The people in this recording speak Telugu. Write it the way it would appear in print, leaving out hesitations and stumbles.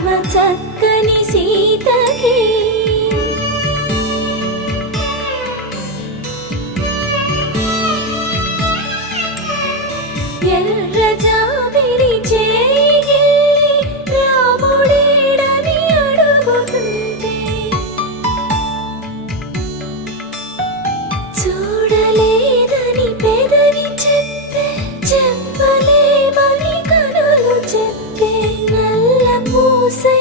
చక్కని సీతకి ఎర్ర జాబిలి చేయి రాముడేడని అడుగుతుంటే చూడలేదని పెదవి చెప్పే చెప్పలేమని కనులు చెప్పే నల్ల పూసై